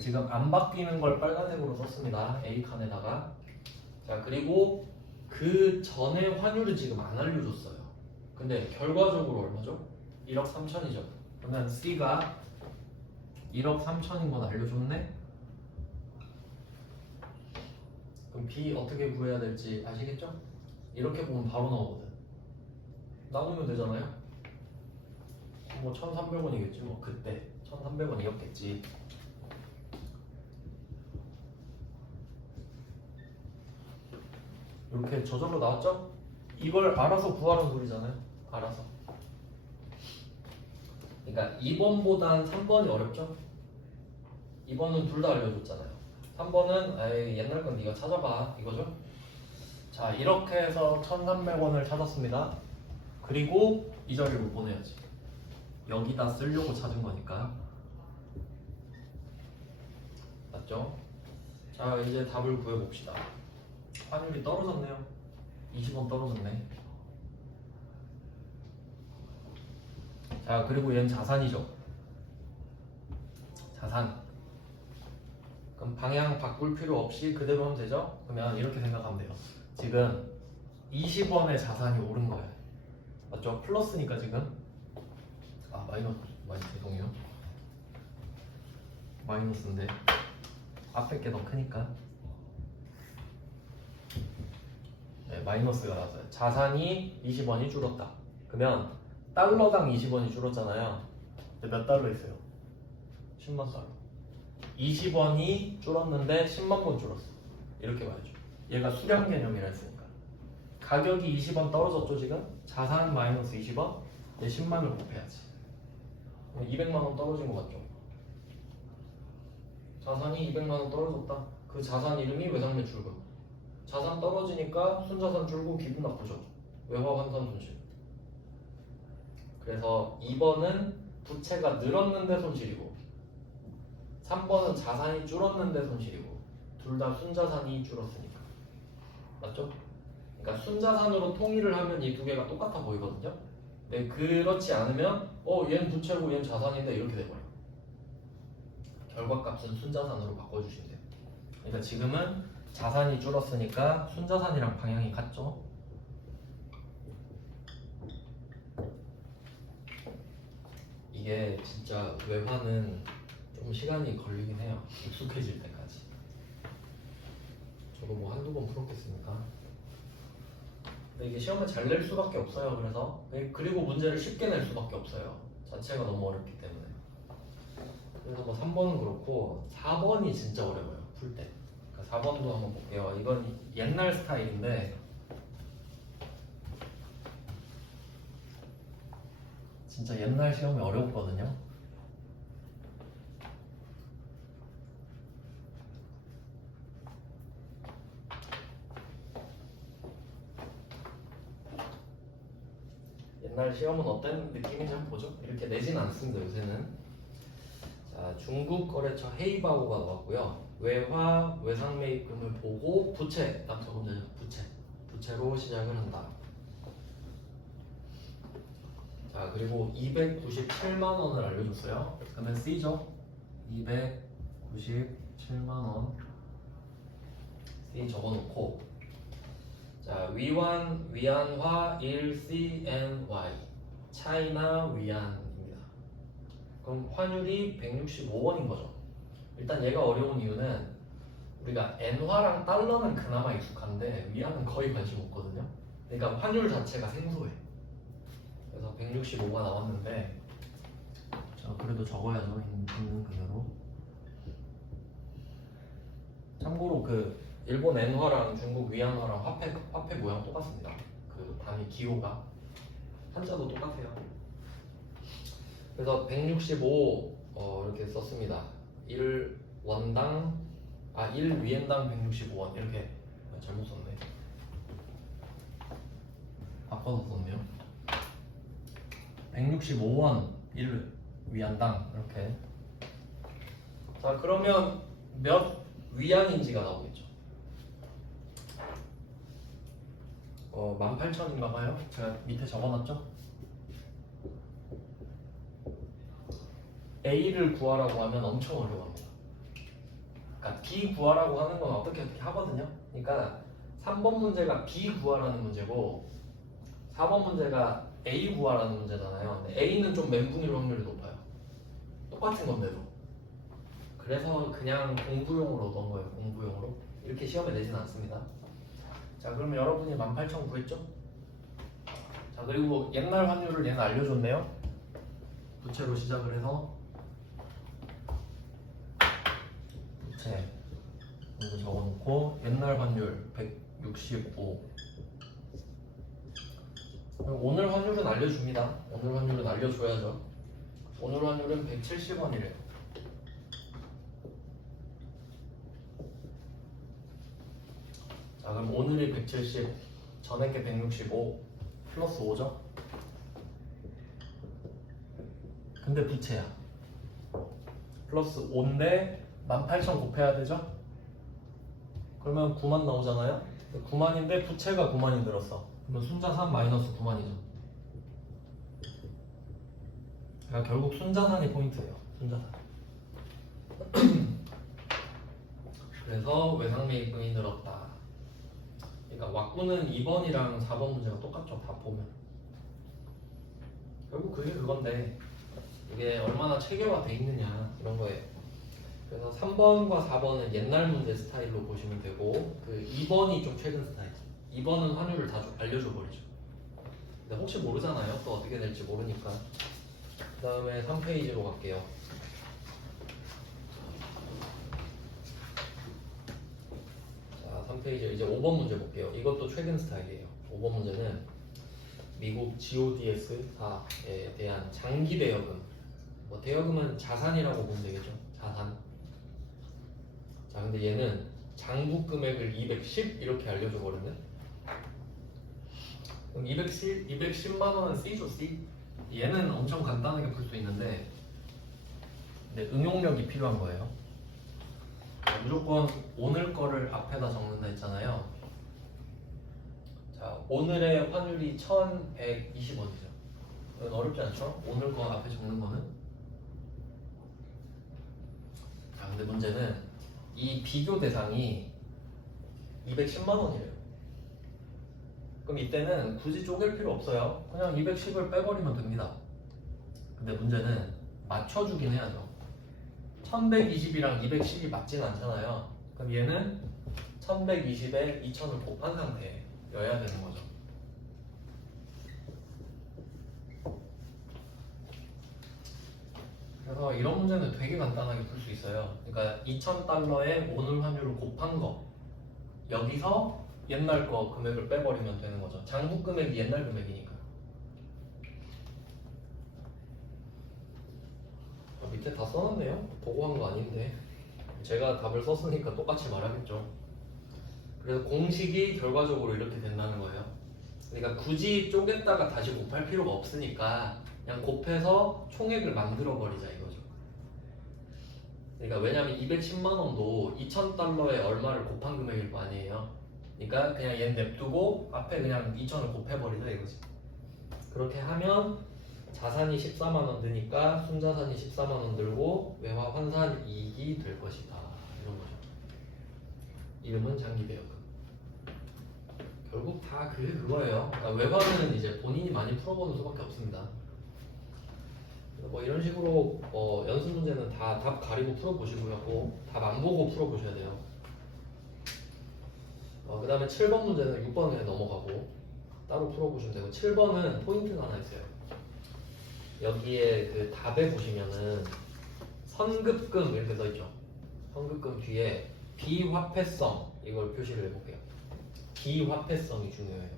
지금 안 바뀌는 걸 빨간색으로 썼습니다. A 칸에다가. 자 그리고 그 전에 환율은 지금 안 알려줬어요. 근데 결과적으로 얼마죠? 1억 3천이죠. 그러면 C가 1억 3천인 건 알려줬네? 그럼 B 어떻게 구해야 될지 아시겠죠? 이렇게 보면 바로 나오거든. 나누면 되잖아요. 뭐 1,300원이겠지 뭐 그때 1,300원이었겠지. 이렇게 저절로 나왔죠? 이걸 알아서 구하라는 소리잖아요. 알아서. 그러니까 2번보단 3번이 어렵죠? 2번은 둘 다 알려줬잖아요. 3번은 에이 옛날 건 네가 찾아봐 이거죠? 자 이렇게 해서 1,300원을 찾았습니다. 그리고 이 자리로 보내야지. 여기다 쓰려고 찾은 거니까. 맞죠? 자, 이제 답을 구해봅시다. 환율이 떨어졌네요. 20원 떨어졌네. 자, 그리고 얘는 자산이죠. 자산. 그럼 방향 바꿀 필요 없이 그대로 하면 되죠? 그러면 이렇게 생각하면 돼요. 지금 20원의 자산이 오른 거예요. 맞죠? 플러스니까 지금. 아, 마이너스 죄송해요. 마이너스인데 앞에 게 더 크니까. 네, 마이너스가 나왔어요. 자산이 20원이 줄었다. 그러면 달러당 20원이 줄었잖아요. 근데 몇 달러 있어요? 10만 달러. 20원이 줄었는데 10만 원 줄었어. 이렇게 봐야죠. 얘가 수량 개념이라 했으니까. 가격이 20원 떨어졌죠 지금? 자산 마이너스 20원? 이제 10만을 곱해야지. 200만 원 떨어진 것 같죠? 자산이 200만 원 떨어졌다. 그 자산 이름이 외상매출금. 자산 떨어지니까 순자산 줄고 기분 나쁘죠. 외화 환산 손실. 그래서 2번은 부채가 늘었는데 손실이고 3번은 자산이 줄었는데 손실이고 둘 다 순자산이 줄었으니까. 맞죠? 그러니까 순자산으로 통일을 하면 이 두 개가 똑같아 보이거든요. 근데 그렇지 않으면 얘는 부채고 얘는 자산인데 이렇게 돼버려요. 결과값은 순자산으로 바꿔주시면 돼요. 그러니까 지금은 자산이 줄었으니까 순자산이랑 방향이 같죠. 이게 진짜 외화는 좀 시간이 걸리긴 해요. 익숙해질 때까지. 저도 뭐 한두 번 풀었겠습니까? 근데 이게 시험에 잘 낼 수밖에 없어요. 그리고 문제를 쉽게 낼 수밖에 없어요. 자체가 너무 어렵기 때문에. 그래서 뭐 3번은 그렇고 4번이 진짜 어려워요. 풀 때. 그러니까 4번도 한번 볼게요. 이건 옛날 스타일인데 진짜 옛날 시험이 어려웠거든요. 옛날 시험은 어떤 느낌인지 한번 보죠. 이렇게 내진 않습니다. 요새는. 자, 중국 거래처 헤이바오가 나왔고요. 외화 외상매입금을 보고 부채 딱 적으면 되죠. 부채로 시작을 한다. 자, 그리고 297만 원을 알려줬어요. 그러면 C죠. 297만 원 C 적어놓고, 자, 위완, 위안화, 1CNY 차이나 위안입니다. 그럼 환율이 165원인 거죠. 일단 얘가 어려운 이유는 우리가 엔화랑 달러는 그나마 익숙한데 위안은 거의 관심 없거든요. 그러니까 환율 자체가 생소해. 그래서 165가 나왔는데, 자, 그래도 적어야죠. 있는 그대로. 참고로 그 일본 엔화랑 중국 위안화랑 화폐 모양 똑같습니다. 그 단위 기호가 한자도 똑같아요. 그래서 165 이렇게 썼습니다. 1위엔당 165원 이렇게. 잘못 썼네. 바꿔서 썼네요. 165원 1위안당 이렇게. 자, 그러면 몇 위안인지가 나오겠죠. 18,000인가 봐요. 제가 밑에 적어놨죠. A를 구하라고 하면 엄청 어려워합니다. 그러니까 B 구하라고 하는 건 어떻게 하거든요. 그러니까 3번 문제가 B 구하라는 문제고 4번 문제가 A 구하라는 문제잖아요. 근데 A는 좀 멘붕일 확률이 높아요. 똑같은 건데도. 그래서 그냥 공부용으로 넣은 거예요. 공부용으로. 이렇게 시험에 내진 않습니다. 자, 그러면 여러분이 18,000 구했죠? 자, 그리고 옛날 환율을 얘는 알려줬네요. 부채로 시작을 해서 부채 이거 적어놓고 옛날 환율 165. 오늘 환율은 알려줍니다. 오늘 환율은 알려줘야죠. 오늘 환율은 170원이래요. 자, 그럼 오늘이 170, 전에 게 165 플러스 5죠? 근데 부채야. 플러스 5인데 18,000 곱해야 되죠? 그러면 9만 나오잖아요? 9만인데 부채가 9만이 들었어. 그러면 순자산 마이너스 9만이죠. 그러니까 결국 순자산이 포인트예요. 순자산. 그래서 외상매입금이 늘었다. 그러니까 왁구는 2번이랑 4번 문제가 똑같죠. 다 보면. 결국 그게 그건데 이게 얼마나 체계화돼 있느냐 이런 거예요. 그래서 3번과 4번은 옛날 문제 스타일로 보시면 되고 그 2번이 좀 최근 스타일. 2번은 환율을 다 알려줘 버리죠. 근데 혹시 모르잖아요. 또 어떻게 될지 모르니까. 그 다음에 3페이지로 갈게요. 자, 3페이지 이제 5번 문제 볼게요. 이것도 최근 스타일이에요. 5번 문제는 미국 GODS사에 대한 장기 대여금. 뭐 대여금은 자산이라고 보면 되겠죠. 자산. 자, 근데 얘는 장부 금액을 210 이렇게 알려줘 버렸네. 그럼 210만 원은 C죠, C. 얘는 엄청 간단하게 풀 수 있는데 근데 응용력이 필요한 거예요. 무조건 오늘 거를 앞에다 적는다 했잖아요. 자, 오늘의 환율이 1120원이죠. 이건 어렵지 않죠? 오늘 거 앞에 적는 거는. 자, 근데 문제는 이 비교 대상이 210만 원이래요. 그럼 이때는 굳이 쪼갤 필요 없어요. 그냥 210을 빼버리면 됩니다. 근데 문제는 맞춰주긴 해야죠. 1120이랑 210이 맞진 않잖아요. 그럼 얘는 1120에 2000을 곱한 상태여야 되는 거죠. 그래서 이런 문제는 되게 간단하게 풀 수 있어요. 그러니까 2000달러에 오늘 환율을 곱한 거 여기서 옛날 거 금액을 빼버리면 되는 거죠. 장부 금액이 옛날 금액이니까. 밑에 다 써놨네요. 보고 한 거 아닌데 제가 답을 썼으니까 똑같이 말하겠죠. 그래서 공식이 결과적으로 이렇게 된다는 거예요. 그러니까 굳이 쪼갰다가 다시 곱할 필요가 없으니까 그냥 곱해서 총액을 만들어 버리자 이거죠. 그러니까 왜냐면 210만 원도 2000달러에 얼마를 곱한 금액일 거 아니에요. 그러니까 그냥 얘는 냅두고 앞에 그냥 2000을 곱해버리자 이거지. 그렇게 하면 자산이 14만 원 드니까 순자산이 14만 원 들고 외화 환산 이익이 될 것이다. 이런 거죠. 이름은 장기대여금. 결국 다 그거예요. 그러니까 외화는 이제 본인이 많이 풀어보는 수밖에 없습니다. 뭐 이런 식으로 연습 문제는 다 답 가리고 풀어보시고요. 답 안 보고 풀어보셔야 돼요. 그 다음에 7번 문제는 6번 그냥 넘어가고 따로 풀어보시면 되고 7번은 포인트가 하나 있어요. 여기에 그 답에 보시면은 선급금 이렇게 써있죠. 선급금 뒤에 비화폐성 이걸 표시를 해볼게요. 비화폐성이 중요해요.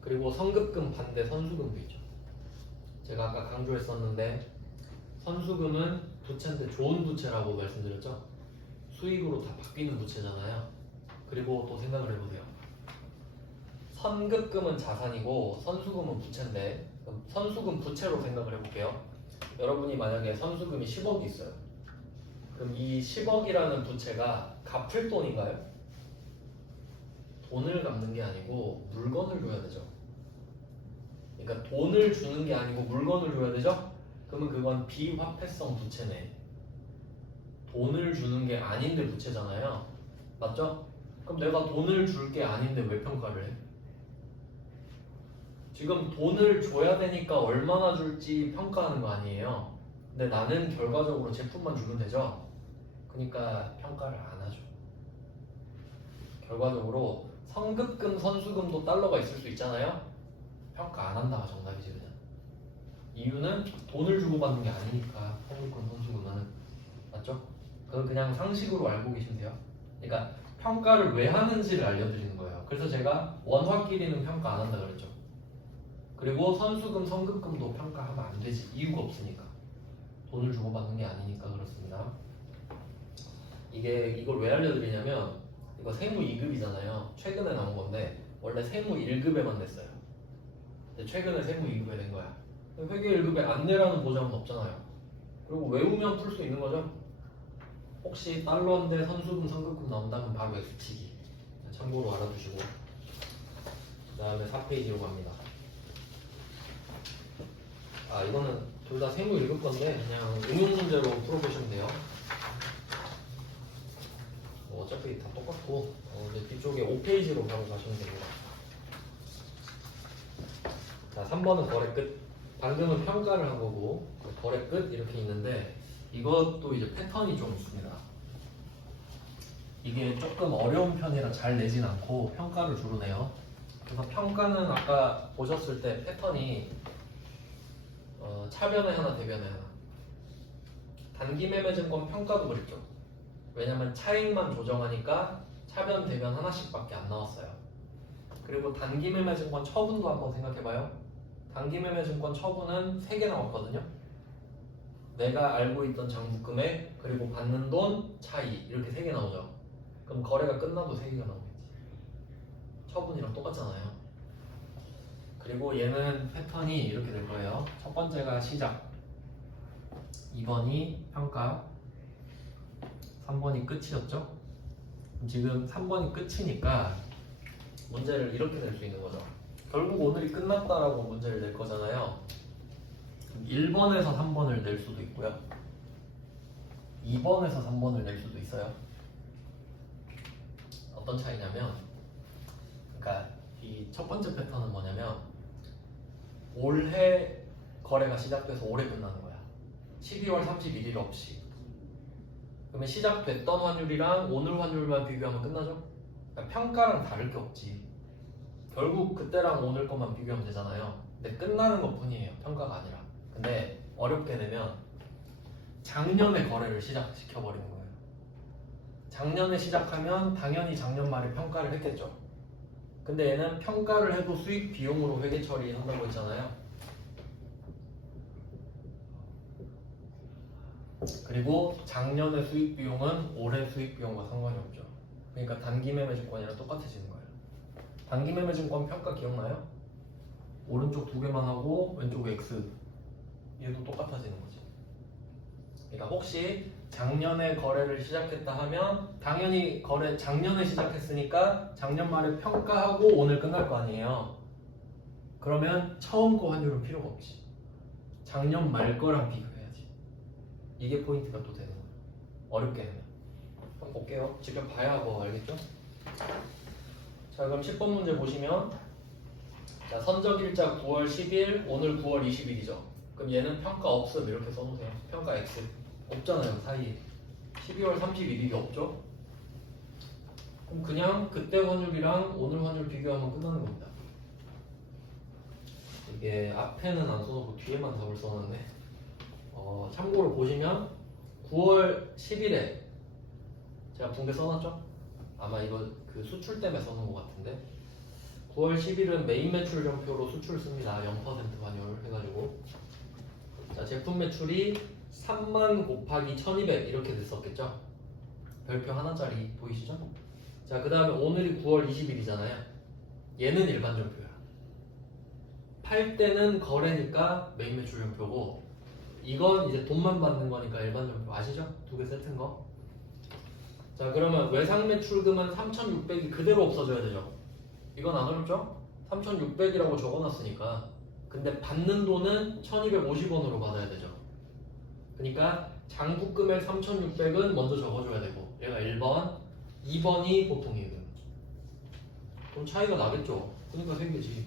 그리고 선급금 반대 선수금도 있죠. 제가 아까 강조했었는데 선수금은 부채인데 좋은 부채라고 말씀드렸죠. 수익으로 다 바뀌는 부채잖아요. 그리고 또 생각을 해보세요. 선급금은 자산이고 선수금은 부채인데 그럼 선수금 부채로 생각을 해볼게요. 여러분이 만약에 선수금이 10억이 있어요. 그럼 이 10억이라는 부채가 갚을 돈인가요? 돈을 갚는 게 아니고 물건을 줘야 되죠. 그러니까 돈을 주는 게 아니고 물건을 줘야 되죠? 그러면 그건 비화폐성 부채네. 돈을 주는 게 아닌데 부채잖아요. 맞죠? 그럼 내가 돈을 줄 게 아닌데 왜 평가를 해? 지금 돈을 줘야 되니까 얼마나 줄지 평가하는 거 아니에요. 근데 나는 결과적으로 제품만 주면 되죠. 그러니까 평가를 안 하죠. 결과적으로 선급금, 선수금도 달러가 있을 수 있잖아요. 평가 안 한다가 정답이지 그냥. 이유는 돈을 주고 받는 게 아니니까 선급금, 선수금은. 맞죠? 그건 그냥 상식으로 알고 계시면 돼요. 그러니까 평가를 왜 하는지를 알려드리는 거예요. 그래서 제가 원화끼리는 평가 안 한다 그랬죠. 그리고 선수금, 선급금도 평가하면 안 되지. 이유가 없으니까. 돈을 주고 받는 게 아니니까 그렇습니다. 이걸 왜 알려드리냐면 이거 세무 2급이잖아요. 최근에 나온 건데 원래 세무 1급에만 냈어요. 근데 최근에 세무 2급에 된 거야. 회계 1급에 안내라는 보장은 없잖아요. 그리고 외우면 풀 수 있는 거죠. 혹시 달러인데 선수금 선급금 나온다면 바로 X치기 참고로 알아두시고, 그 다음에 4페이지로 갑니다. 이거는 둘 다 세무 1급 건데 그냥 응용 문제로 풀어보시면 돼요. 어차피 다 똑같고 이제 뒤쪽에 5페이지로 바로 가시면 됩니다. 자, 3번은 거래 끝. 방금은 평가를 한 거고 거래 끝 이렇게 있는데, 이것도 이제 패턴이 좀 있습니다. 이게 조금 어려운 편이라 잘 내진 않고 평가를 주로 내요. 그래서 평가는 아까 보셨을 때 패턴이 차변에 하나, 대변에 하나. 단기매매증권 평가도 그랬죠. 왜냐면 차익만 조정하니까 차변, 대변 하나씩밖에 안 나왔어요. 그리고 단기매매증권 처분도 한번 생각해봐요. 단기매매증권 처분은 3개 나왔거든요. 내가 알고 있던 장부금액, 그리고 받는 돈, 차이, 이렇게 3개 나오죠. 그럼 거래가 끝나도 3개가 나오겠지. 처분이랑 똑같잖아요. 그리고 얘는 패턴이 이렇게 될 거예요. 첫 번째가 시작, 2번이 평가, 3번이 끝이었죠. 그럼 지금 3번이 끝이니까 문제를 이렇게 낼 수 있는 거죠. 결국 오늘이 끝났다라고 문제를 낼 거잖아요. 1번에서 3번을 낼 수도 있고요, 2번에서 3번을 낼 수도 있어요. 어떤 차이냐면, 그러니까 이 첫 번째 패턴은 뭐냐면 올해 거래가 시작돼서 올해 끝나는 거야. 12월 31일 없이. 그러면 시작됐던 환율이랑 오늘 환율만 비교하면 끝나죠? 그러니까 평가랑 다를 게 없지. 결국 그때랑 오늘 것만 비교하면 되잖아요. 근데 끝나는 것 뿐이에요, 평가가 아니라. 근데 어렵게 되면 작년에 거래를 시작시켜버리는 거예요. 작년에 시작하면 당연히 작년 말에 평가를 했겠죠. 근데 얘는 평가를 해도 수익 비용으로 회계 처리한다고 했잖아요. 그리고 작년의 수익 비용은 올해 수익 비용과 상관이 없죠. 그러니까 단기 매매 증권이랑 똑같아지는 거예요. 단기 매매 증권 평가 기억나요? 오른쪽 2개만 하고 왼쪽 X, 얘도 똑같아지는 거지. 그러니까 혹시 작년에 거래를 시작했다 하면 당연히 거래 작년에 시작했으니까 작년 말에 평가하고 오늘 끝날 거 아니에요. 그러면 처음 거 환율은 필요가 없지. 작년 말 거랑 비교해야지. 이게 포인트가 또 되는 거예요. 어렵게 하면. 한번 볼게요. 직접 봐야 뭐 알겠죠? 자, 그럼 10번 문제 보시면, 자, 선적일자 9월 10일, 오늘 9월 20일이죠. 그럼 얘는 평가 없음 이렇게 써놓으세요. 평가 X 없잖아요, 사이에. 12월 31일이 없죠? 그럼 그냥 그때 환율이랑 오늘 환율 비교하면 끝나는 겁니다. 이게 앞에는 안 써놓고 뒤에만 답을 써놨네. 참고로 보시면 9월 10일에 제가 붕괴 써놨죠? 아마 이거 그 수출 때문에 써놓은 것 같은데, 9월 10일은 메인 매출 전표로 수출 씁니다. 0% 환율 해가지고. 자, 제품 매출이 3만 곱하기 1200 이렇게 됐었겠죠? 별표 하나짜리 보이시죠? 자, 그 다음에 오늘이 9월 20일이잖아요. 얘는 일반 전표야. 팔 때는 거래니까 메인 매출 전표고, 이건 이제 돈만 받는 거니까 일반 전표. 아시죠? 2개 세트인 거. 자, 그러면 외상 매출금은 3,600이 그대로 없어져야 되죠. 이건 안 어렵죠? 3,600이라고 적어놨으니까. 근데 받는 돈은 1,250원으로 받아야 되죠. 그러니까 장부금액 3,600은 먼저 적어줘야 되고, 얘가 1번, 2번이 보통예금. 그럼 차이가 나겠죠? 그러니까 3개지.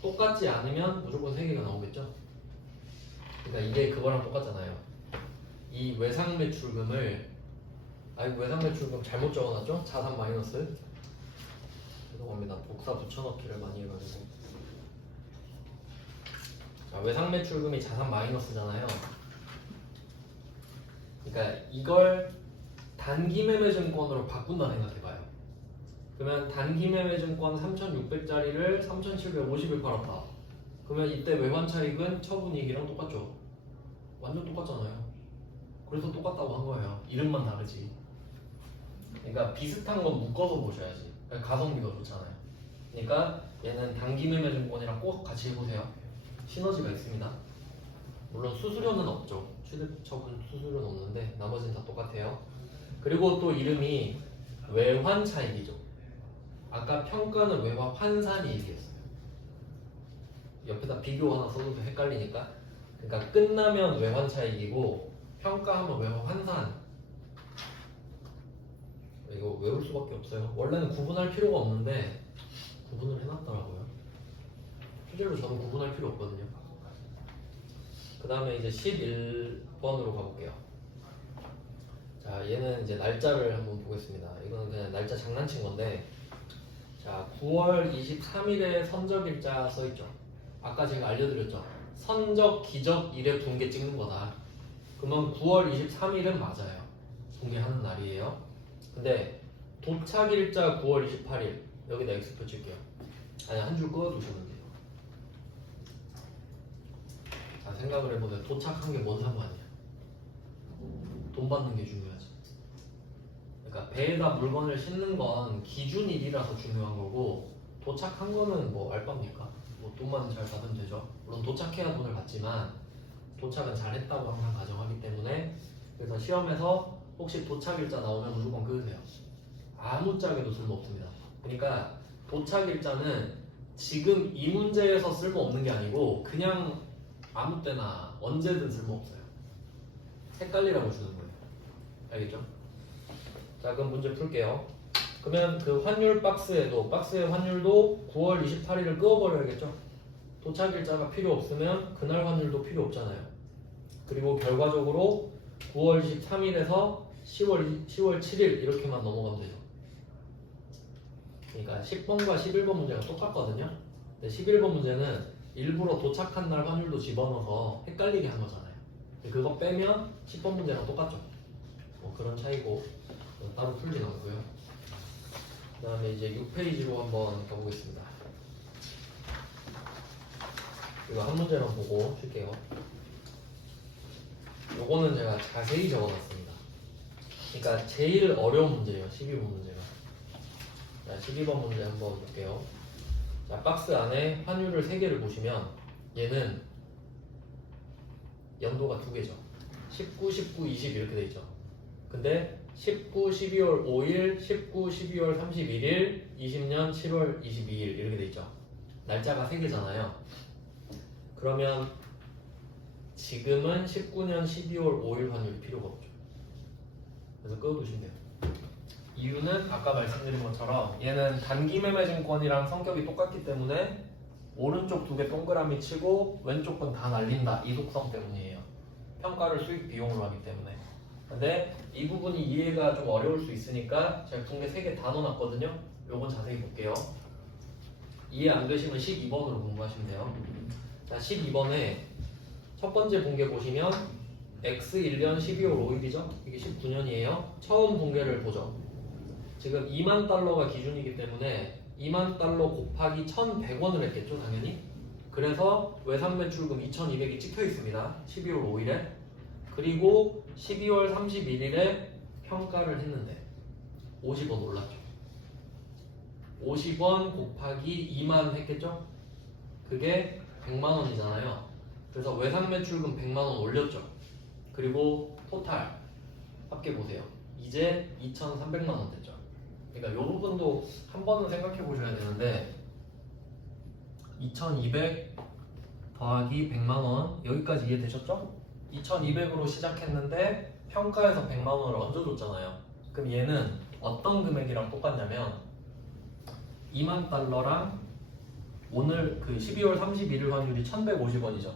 똑같지 않으면 무조건 3개가 나오겠죠? 그러니까 이게 그거랑 똑같잖아요. 이 외상 매출금을, 아이고 외상 매출금 잘못 적어놨죠? 자산 마이너스. 죄송합니다. 복사 붙여넣기를 많이 해가지고. 자, 외상 매출금이 자산 마이너스잖아요. 그러니까 이걸 단기 매매 증권으로 바꾼다 생각해봐요. 그러면 단기 매매 증권 3,600짜리를 3,750에 팔았다. 그러면 이때 외환 차익은 처분이익이랑 똑같죠? 완전 똑같잖아요. 그래서 똑같다고 한 거예요. 이름만 다르지. 그러니까 비슷한 건 묶어서 보셔야지. 그러니까 가성비가 좋잖아요. 그러니까 얘는 단기 매매 증권이랑 꼭 같이 해보세요. 시너지가 있습니다. 물론 수수료는 없죠. 취득처분 수수료는 없는데 나머지는 다 똑같아요. 그리고 또 이름이 외환차익이죠. 아까 평가는 외화 환산이익이었어요. 옆에다 비교 하나 써도 헷갈리니까. 그러니까 끝나면 외환차익이고 평가하면 외화 환산. 이거 외울 수밖에 없어요. 원래는 구분할 필요가 없는데 구분을 해놨더라고요. 실제로 저는 구분할 필요 없거든요. 그 다음에 이제 11번으로 가볼게요. 자, 얘는 이제 날짜를 한번 보겠습니다. 이거는 그냥 날짜 장난친 건데, 자, 9월 23일에 선적일자 써있죠. 아까 제가 알려드렸죠. 선적, 기적, 일의 분계 찍는 거다. 그러면 9월 23일은 맞아요. 분계하는 날이에요. 근데 도착일자 9월 28일 여기다 X표 칠게요. 아니, 한 줄 그어두시면 돼요. 자, 생각을 해보세요. 도착한 게 뭔 상관이야? 돈 받는 게 중요하지. 그러니까 배에다 물건을 싣는 건 기준일이라서 중요한 거고, 도착한 거는 뭐 알바입니까? 뭐 돈만 잘 받으면 되죠. 물론 도착해야 돈을 받지만 도착은 잘했다고 항상 가정하기 때문에, 그래서 시험에서 혹시 도착일자 나오면 무조건 그으세요. 아무 짝에도 쓸모없습니다. 그러니까 도착일자는 지금 이 문제에서 쓸모없는 게 아니고 그냥 아무 때나 언제든 쓸모없어요. 헷갈리라고 주는 거예요. 알겠죠? 자, 그럼 문제 풀게요. 그러면 그 환율 박스에도, 박스의 환율도 9월 28일을 그어버려야겠죠? 도착일자가 필요 없으면 그날 환율도 필요 없잖아요. 그리고 결과적으로 9월 23일에서 10월 7일 이렇게만 넘어가면 되죠. 그러니까 10번과 11번 문제가 똑같거든요. 근데 11번 문제는 일부러 도착한 날 환율도 집어넣어서 헷갈리게 한 거잖아요. 그거 빼면 10번 문제랑 똑같죠. 뭐 그런 차이고 따로 풀진 않고요. 그 다음에 이제 6페이지로 한번 가보겠습니다. 이거 한 문제만 보고 쉴게요. 요거는 제가 자세히 적어놨습니다. 그러니까 제일 어려운 문제예요. 12번 문제가. 자, 12번 문제 한번 볼게요. 자, 박스 안에 환율을 3개를 보시면 얘는 연도가 2개죠. 19, 19, 20 이렇게 돼 있죠. 근데 19, 12월 5일, 19, 12월 31일, 20년 7월 22일 이렇게 돼 있죠. 날짜가 3개잖아요. 그러면 지금은 19년 12월 5일 환율이 필요가 없죠. 그래서 끄어두시면 돼요. 이유는 아까 말씀드린 것처럼 얘는 단기 매매 증권이랑 성격이 똑같기 때문에 오른쪽 2개 동그라미 치고 왼쪽 건 다 날린다. 이 독성 때문이에요. 평가를 수익 비용으로 하기 때문에. 근데 이 부분이 이해가 좀 어려울 수 있으니까 제가 분계 3개 다 넣어놨거든요. 요건 자세히 볼게요. 이해 안 되시면 12번으로 공부하시면 돼요. 자, 12번에 첫 번째 분계 보시면 X 1년 12월 5일이죠. 이게 19년이에요. 처음 분계를 보죠. 지금 2만 달러가 기준이기 때문에 2만 달러 곱하기 1,100원을 했겠죠, 당연히. 그래서 외상 매출금 2,200이 찍혀 있습니다. 12월 5일에. 그리고 12월 31일에 평가를 했는데 50원 올랐죠. 50원 곱하기 2만 했겠죠? 그게 100만 원이잖아요. 그래서 외상 매출금 100만 원 올렸죠. 그리고 토탈 합계 보세요. 이제 2,300만 원 됐죠. 그러니까 이 부분도 한 번은 생각해 보셔야 되는데 2,200 더하기 100만 원 여기까지 이해되셨죠? 2,200으로 시작했는데 평가에서 100만 원을 얹어줬잖아요. 그럼 얘는 어떤 금액이랑 똑같냐면 2만 달러랑 오늘 그 12월 31일 환율이 1,150원이죠.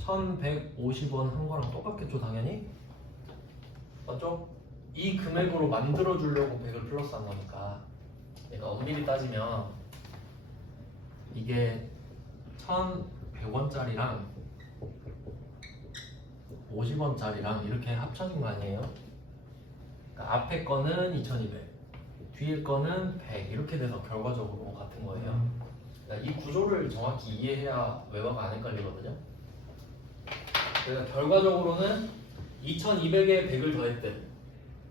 1,150원 한 거랑 똑같겠죠, 당연히? 맞죠? 이 금액으로 만들어 주려고 100을 플러스 한 거니까. 그러니까 엄밀히 따지면 이게 1,100원짜리랑 50원짜리랑 이렇게 합쳐진 거 아니에요? 그러니까 앞에 거는 2,200, 뒤에 거는 100 이렇게 돼서 결과적으로 같은 거예요. 그러니까 이 구조를 정확히 이해해야 외화가 안 헷갈리거든요. 그래서 결과적으로는 2,200에 100을 더했든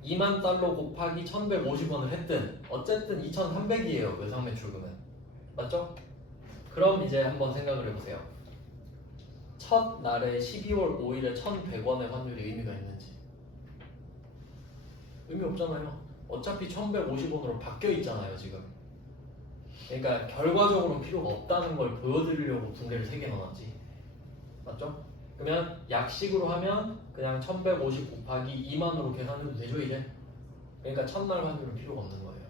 2만 달러 곱하기 1,150원을 했든 어쨌든 2,300이에요. 외상 매출금은. 맞죠? 그럼 이제 한번 생각을 해보세요. 첫 날에 12월 5일에 1,100원의 환율이 의미가 있는지. 의미 없잖아요. 어차피 1,150원으로 바뀌어 있잖아요 지금. 그러니까 결과적으로는 필요가 없다는 걸 보여드리려고 붕괴를 3개 넣어놨지. 맞죠? 그러면 약식으로 하면 그냥 1150 곱하기 2만으로 계산해도 되죠 이제? 그러니까 첫날 환율은 필요가 없는 거예요.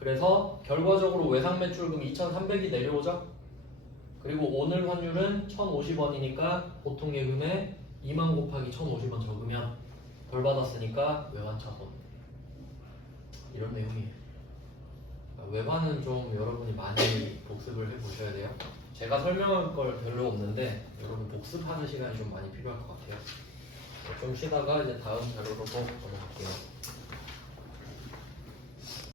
그래서 결과적으로 외상 매출금이 2,300이 내려오죠? 그리고 오늘 환율은 1,050원이니까 보통 예금에 2만 곱하기 1,050원 적으면 덜 받았으니까 외환 차손. 이런 내용이에요. 외환은 좀 여러분이 많이 복습을 해보셔야 돼요. 제가 설명할 걸 별로 없는데 여러분 복습하는 시간이 좀 많이 필요할 것 같아요. 좀 쉬다가 이제 다음 자료로 또 넘어갈게요.